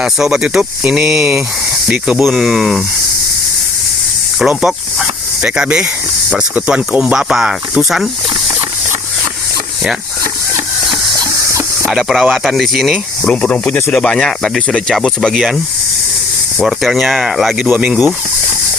Ya sobat YouTube, ini di kebun kelompok PKB Persekutuan Kaum Bapa Tusan. Ya, ada perawatan di sini. Rumput-rumputnya sudah banyak, tadi sudah cabut sebagian. Wortelnya lagi 2 minggu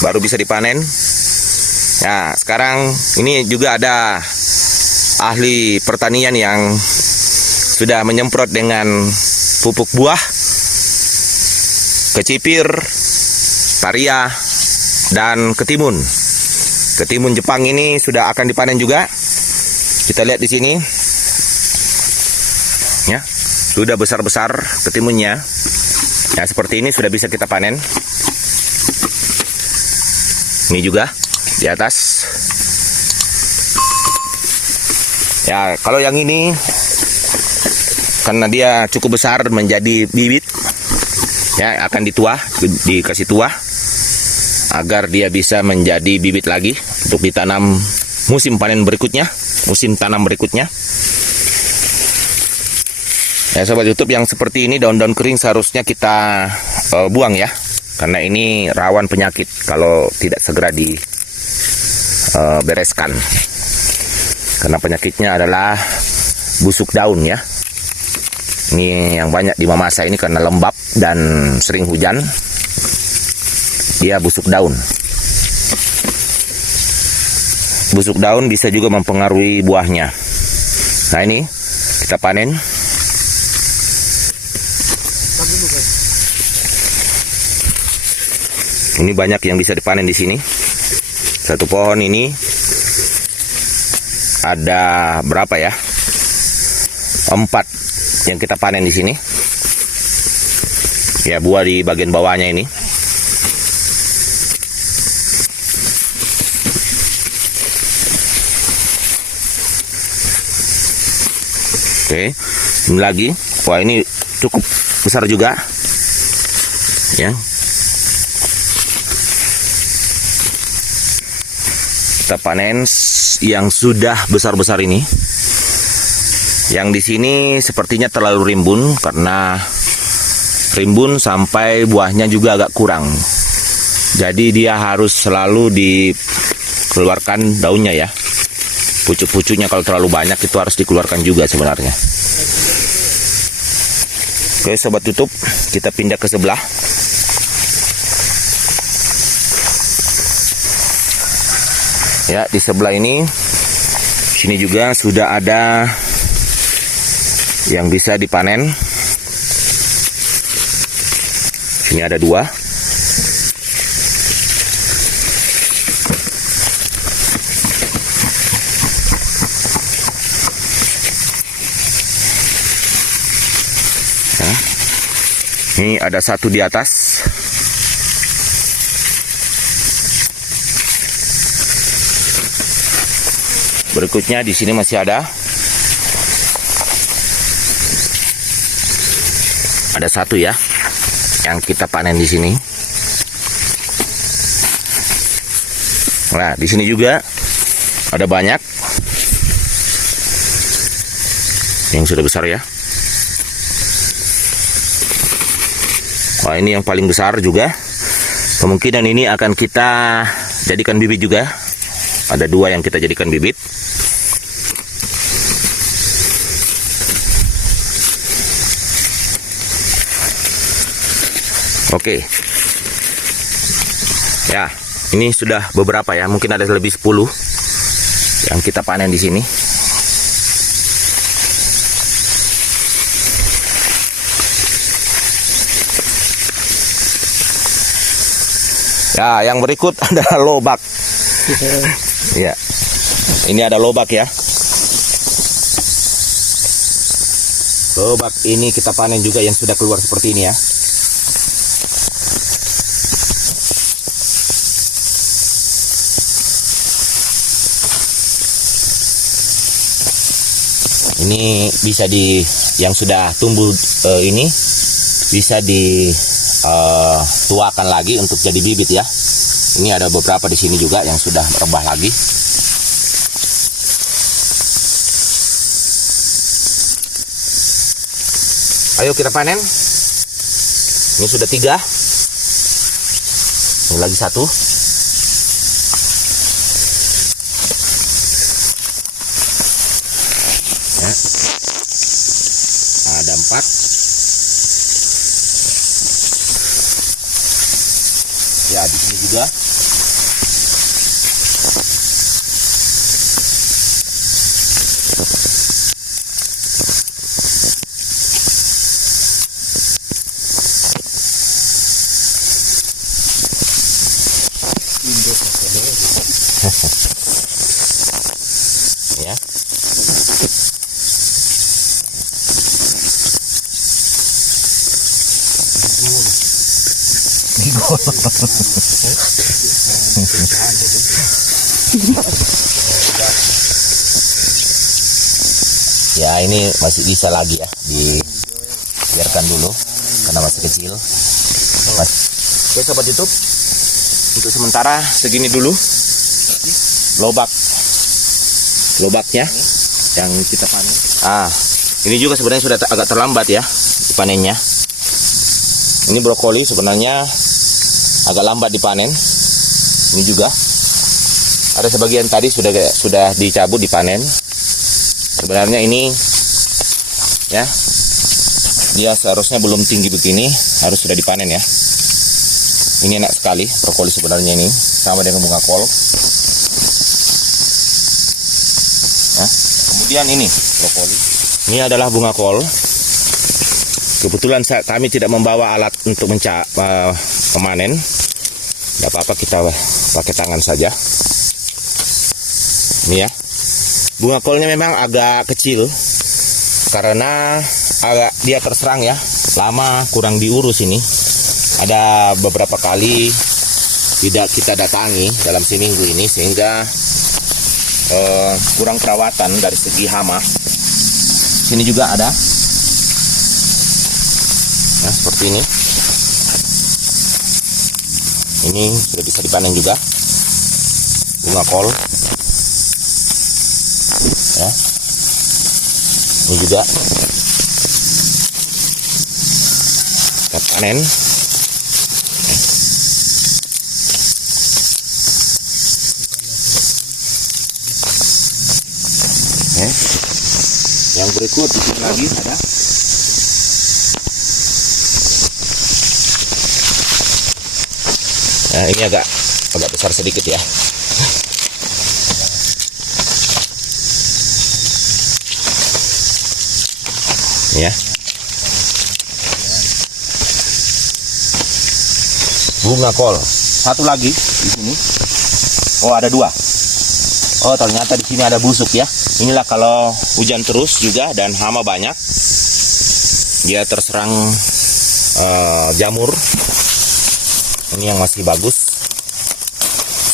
baru bisa dipanen. Ya, sekarang ini juga ada ahli pertanian yang sudah menyemprot dengan pupuk buah, kecipir, paria, dan ketimun. Ketimun Jepang ini sudah akan dipanen juga. Kita lihat di sini, ya, sudah besar-besar ketimunnya. Ya, seperti ini sudah bisa kita panen. Ini juga di atas. Ya, kalau yang ini karena dia cukup besar menjadi bibit, ya akan dikasih tuah agar dia bisa menjadi bibit lagi untuk ditanam musim panen berikutnya, musim tanam berikutnya. Ya sobat YouTube, yang seperti ini daun-daun kering seharusnya kita buang ya, karena ini rawan penyakit kalau tidak segera dibereskan. Karena penyakitnya adalah busuk daun ya. Ini yang banyak di Mamasa ini karena lembab dan sering hujan, dia busuk daun. Busuk daun bisa juga mempengaruhi buahnya. Nah, ini kita panen. Ini banyak yang bisa dipanen di sini. Satu pohon ini ada berapa ya? 4 yang kita panen di sini. Ya, buah di bagian bawahnya ini. Oke, ini lagi. Wah, ini cukup besar juga. Ya. Kita panen yang sudah besar-besar ini. Yang di sini sepertinya terlalu rimbun, karena rimbun sampai buahnya juga agak kurang. Jadi dia harus selalu dikeluarkan daunnya ya. Pucuk-pucuknya kalau terlalu banyak itu harus dikeluarkan juga sebenarnya. Oke sobat YouTube, kita pindah ke sebelah. Ya, di sebelah ini, sini juga sudah ada yang bisa dipanen. Sini ada 2. Ya. Ini ada 1 di atas. Berikutnya di sini masih ada. Ada 1 ya, yang kita panen di sini. Nah, di sini juga ada banyak yang sudah besar ya. Wah, ini yang paling besar juga. Kemungkinan ini akan kita jadikan bibit juga. Ada 2 yang kita jadikan bibit. Oke. Ya, ini sudah beberapa ya, mungkin ada lebih 10 yang kita panen di sini. Ya, yang berikut adalah lobak. Ya. Ini ada lobak ya. Lobak ini kita panen juga yang sudah keluar seperti ini ya. Ini bisa yang sudah tumbuh ini bisa dituakan lagi untuk jadi bibit ya. Ini ada beberapa di sini juga yang sudah rebah lagi. Ayo kita panen. Ini sudah 3. Ini lagi 1. Ya. Ada 4. Ya, di sini juga. Ya. Ya, ini masih bisa lagi ya, dibiarkan dulu karena masih kecil. Oke sobat YouTube, untuk sementara segini dulu lobaknya yang kita panen. Ini juga sebenarnya sudah agak terlambat ya dipanennya. Ini brokoli sebenarnya agak lambat dipanen. Ini juga ada sebagian tadi sudah dicabut dipanen. Sebenarnya ini ya, dia seharusnya belum tinggi begini, harus sudah dipanen ya. Ini enak sekali brokoli sebenarnya, ini sama dengan bunga kol. Nah, kemudian ini brokoli. Ini adalah bunga kol. Kebetulan kami tidak membawa alat untuk memanen. Tidak apa-apa, kita pakai tangan saja. Ini ya. Bunga kolnya memang agak kecil karena dia terserang ya, lama kurang diurus ini. Ada beberapa kali tidak kita datangi dalam seminggu ini sehingga kurang perawatan dari segi hama. Sini juga ada. Nah, seperti ini. Ini sudah bisa dipanen juga. Bunga kol. Ya. Ini juga kita panen. Yang berikut di sini lagi ada. Nah, ini agak besar sedikit ya. Ya. Bunga kol. Satu lagi di sini. Oh, ada 2. Oh, ternyata di sini ada busuk ya. Inilah kalau hujan terus juga dan hama banyak, dia terserang jamur. Ini yang masih bagus.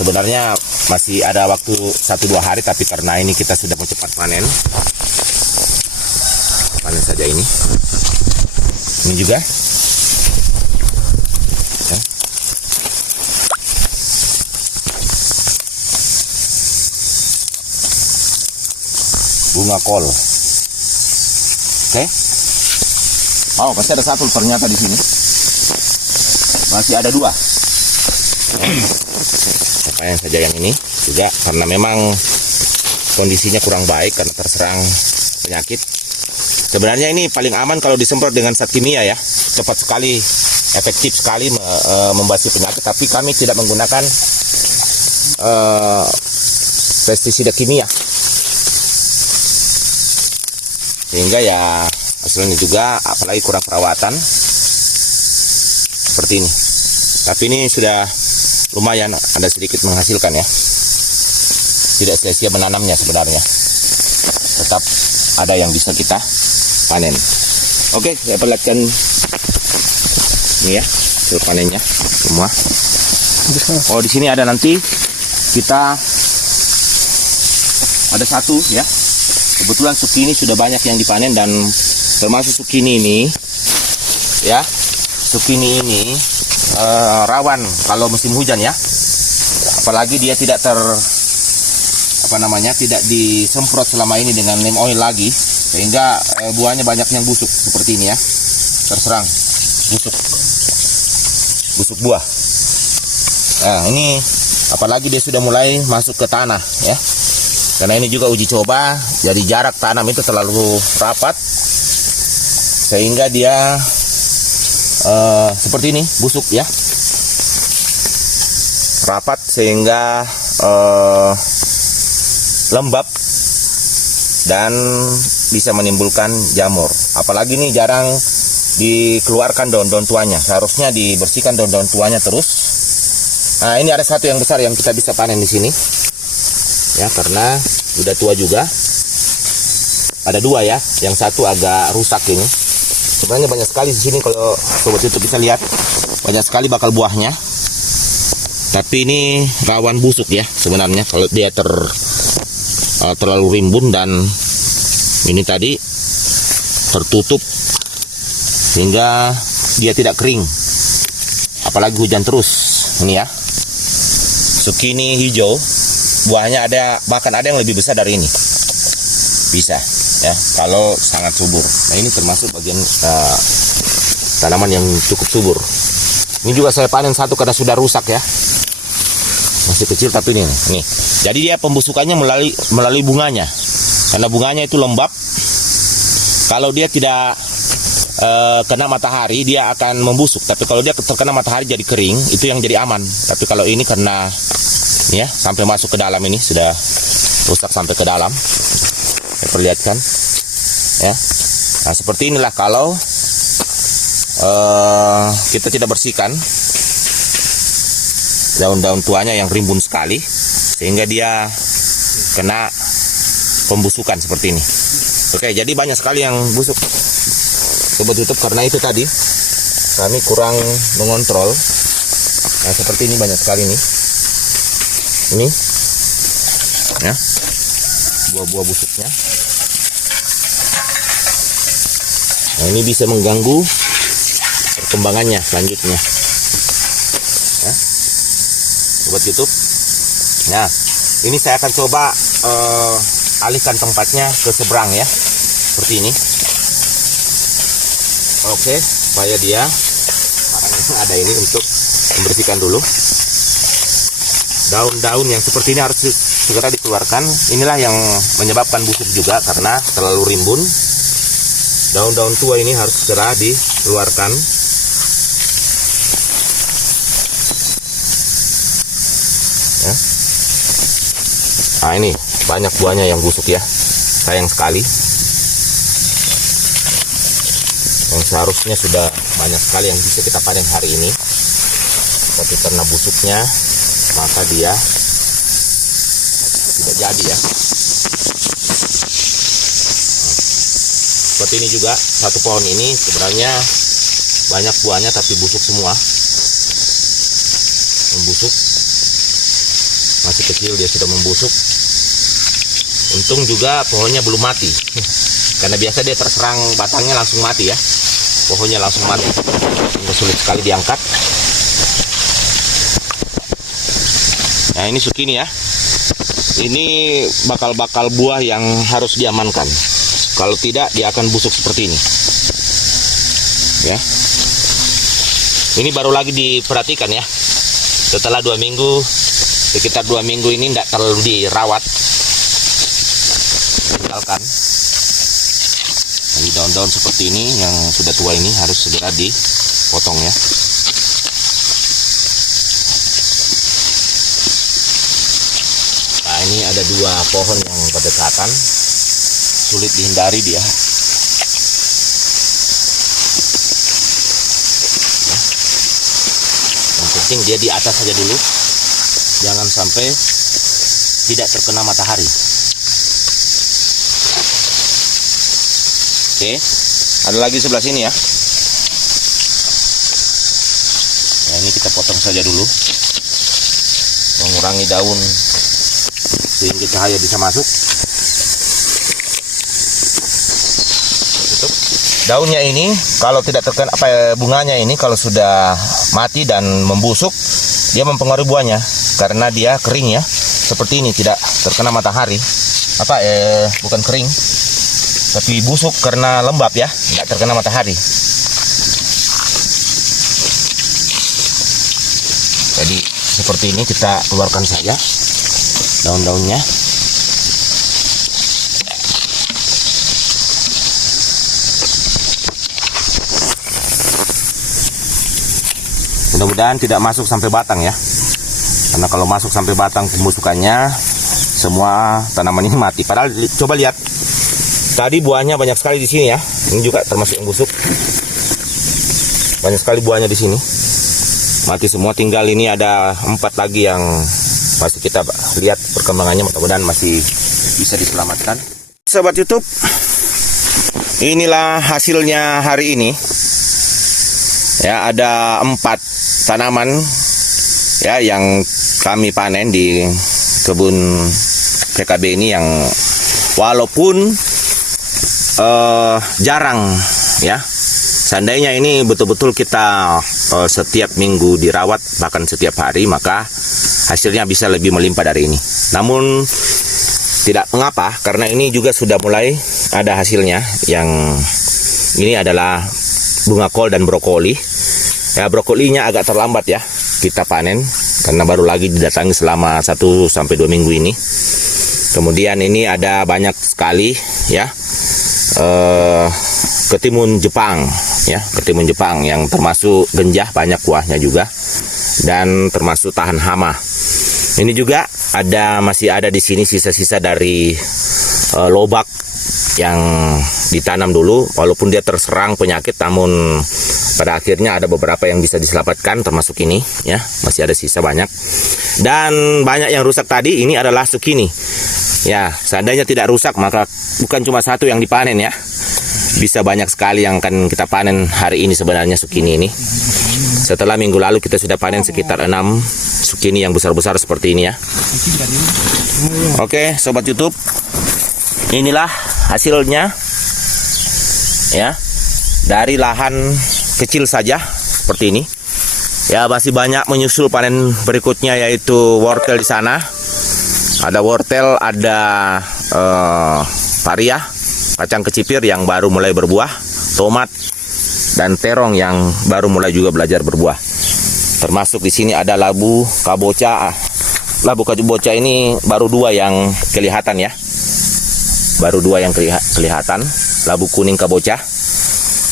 Sebenarnya masih ada waktu 1-2 hari, tapi karena ini kita sudah mau cepat panen saja ini. Ini juga. Ya. Bunga kol. Oke. Oh, masih ada 1 ternyata di sini. Masih ada 2. Panen saja yang ini juga karena memang kondisinya kurang baik karena terserang penyakit. Sebenarnya ini paling aman kalau disemprot dengan zat kimia ya, cepat sekali, efektif sekali membasmi penyakit. Tapi kami tidak menggunakan pestisida kimia, sehingga ya hasilnya juga apalagi kurang perawatan seperti ini. Tapi ini sudah lumayan, ada sedikit menghasilkan ya, tidak sia-sia menanamnya sebenarnya, tetap ada yang bisa kita panen. Oke, saya perlihatkan ini ya hasil panennya semua. Oh, di sini ada nanti kita ada 1 ya. Kebetulan sukini sudah banyak yang dipanen dan termasuk sukini ini ya. Sukini ini rawan kalau musim hujan ya. Apalagi dia tidak tidak disemprot selama ini dengan neem oil lagi, sehingga buahnya banyak yang busuk seperti ini ya, terserang busuk. busuk buah. Nah, ini apalagi dia sudah mulai masuk ke tanah ya. Karena ini juga uji coba, jadi jarak tanam itu terlalu rapat sehingga dia seperti ini busuk ya. Rapat sehingga lembab dan bisa menimbulkan jamur. Apalagi ini jarang dikeluarkan daun-daun tuanya. Seharusnya dibersihkan daun-daun tuanya terus. Nah, ini ada satu yang besar yang kita bisa panen di sini. Ya, karena udah tua juga. Ada dua ya, yang satu agak rusak ini. Sebenarnya banyak sekali di sini kalau sobat YouTube bisa lihat, banyak sekali bakal buahnya. Tapi ini rawan busuk ya sebenarnya kalau dia terlalu rimbun dan ini tadi tertutup sehingga dia tidak kering. Apalagi hujan terus ini ya. Zucchini hijau buahnya ada, bahkan ada yang lebih besar dari ini. Bisa ya kalau sangat subur. Nah, ini termasuk bagian tanaman yang cukup subur. Ini juga saya panen satu karena sudah rusak ya. Masih kecil tapi ini nih. Jadi dia pembusukannya melalui bunganya. Karena bunganya itu lembab. Kalau dia tidak kena matahari dia akan membusuk. Tapi kalau dia terkena matahari jadi kering, itu yang jadi aman. Tapi kalau ini karena ya sampai masuk ke dalam, ini sudah rusak sampai ke dalam. Saya perlihatkan ya. Nah, seperti inilah kalau kita tidak bersihkan daun-daun tuanya yang rimbun sekali sehingga dia kena pembusukan seperti ini. Oke, jadi banyak sekali yang busuk sobat YouTube karena itu tadi kami kurang mengontrol. Nah, seperti ini banyak sekali nih. Ini ya buah-buah busuknya. Nah, ini bisa mengganggu perkembangannya selanjutnya ya, sobat YouTube. Nah, ini saya akan coba alihkan tempatnya ke seberang ya, seperti ini. Oke, supaya dia sekarang ada ini untuk membersihkan dulu. Daun-daun yang seperti ini harus segera dikeluarkan. Inilah yang menyebabkan busuk juga karena terlalu rimbun. Daun-daun tua ini harus segera dikeluarkan. Ya. Nah, ini banyak buahnya yang busuk ya, sayang sekali. Yang seharusnya sudah banyak sekali yang bisa kita panen hari ini, tapi karena busuknya maka dia tidak jadi ya. Seperti ini juga, satu pohon ini sebenarnya banyak buahnya tapi busuk semua, membusuk. Masih kecil dia sudah membusuk. Untung juga pohonnya belum mati karena biasa dia terserang batangnya langsung mati ya, pohonnya langsung mati, sehingga sulit sekali diangkat. Nah, ini zucchini ya, ini bakal buah yang harus diamankan. Kalau tidak dia akan busuk seperti ini ya. Ini baru lagi diperhatikan ya, setelah 2 minggu, sekitar 2 minggu ini tidak terlalu dirawat, tinggalkan. Jadi daun-daun seperti ini yang sudah tua ini harus segera dipotong ya. Nah, ini ada 2 pohon yang berdekatan, sulit dihindari dia. Yang penting dia di atas saja dulu, jangan sampai tidak terkena matahari. Oke, ada lagi sebelah sini ya. Nah, ini kita potong saja dulu, mengurangi daun sehingga cahaya bisa masuk. Daunnya ini kalau tidak terkena bunganya ini kalau sudah mati dan membusuk, dia mempengaruhi buahnya karena dia kering ya. Seperti ini tidak terkena matahari. Bukan kering, tapi busuk karena lembab ya, tidak terkena matahari. Jadi seperti ini kita keluarkan saja daun-daunnya. Mudah-mudahan tidak masuk sampai batang ya, karena kalau masuk sampai batang pembusukannya semua tanaman ini mati. Padahal coba lihat, tadi buahnya banyak sekali di sini ya. Ini juga termasuk yang busuk. Banyak sekali buahnya di sini. Mati semua. Tinggal ini ada 4 lagi yang masih kita lihat perkembangannya. Mudah-mudahan masih bisa diselamatkan. Sobat YouTube, inilah hasilnya hari ini. Ya, ada 4 tanaman ya yang kami panen di kebun PKB ini, yang walaupun jarang ya. Seandainya ini betul-betul kita setiap minggu dirawat, bahkan setiap hari, maka hasilnya bisa lebih melimpah dari ini. Namun tidak mengapa, karena ini juga sudah mulai ada hasilnya. Yang ini adalah bunga kol dan brokoli. Ya, brokolinya agak terlambat ya kita panen, karena baru lagi didatangi selama 1-2 minggu ini. Kemudian ini ada banyak sekali ya ketimun Jepang ya, ketimun Jepang yang termasuk genjah, banyak buahnya juga, dan termasuk tahan hama. Ini juga masih ada di sini sisa-sisa dari lobak yang ditanam dulu, walaupun dia terserang penyakit, namun pada akhirnya ada beberapa yang bisa diselamatkan, termasuk ini ya, masih ada sisa banyak. Dan banyak yang rusak tadi, ini adalah sukini ya. Seandainya tidak rusak, maka bukan cuma 1 yang dipanen ya, bisa banyak sekali yang akan kita panen hari ini sebenarnya sukini ini. Setelah minggu lalu kita sudah panen sekitar 6 sukini yang besar-besar seperti ini ya. Oke, sobat YouTube, inilah hasilnya ya, dari lahan kecil saja seperti ini ya. Masih banyak menyusul panen berikutnya, yaitu wortel di sana. Ada wortel, ada paria, kacang kecipir yang baru mulai berbuah, tomat, dan terong yang baru mulai juga belajar berbuah. Termasuk di sini ada labu kabocha. Labu kabocha ini baru 2 yang kelihatan ya, baru 2 yang kelihatan. Labu kuning kabocha,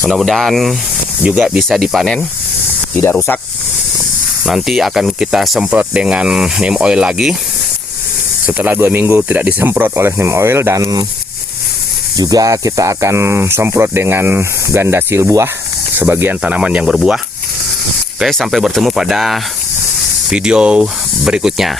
mudah-mudahan juga bisa dipanen, tidak rusak. Nanti akan kita semprot dengan neem oil lagi. Setelah 2 minggu tidak disemprot oleh neem oil, dan juga kita akan semprot dengan gandasil buah sebagian tanaman yang berbuah. Oke, sampai bertemu pada video berikutnya.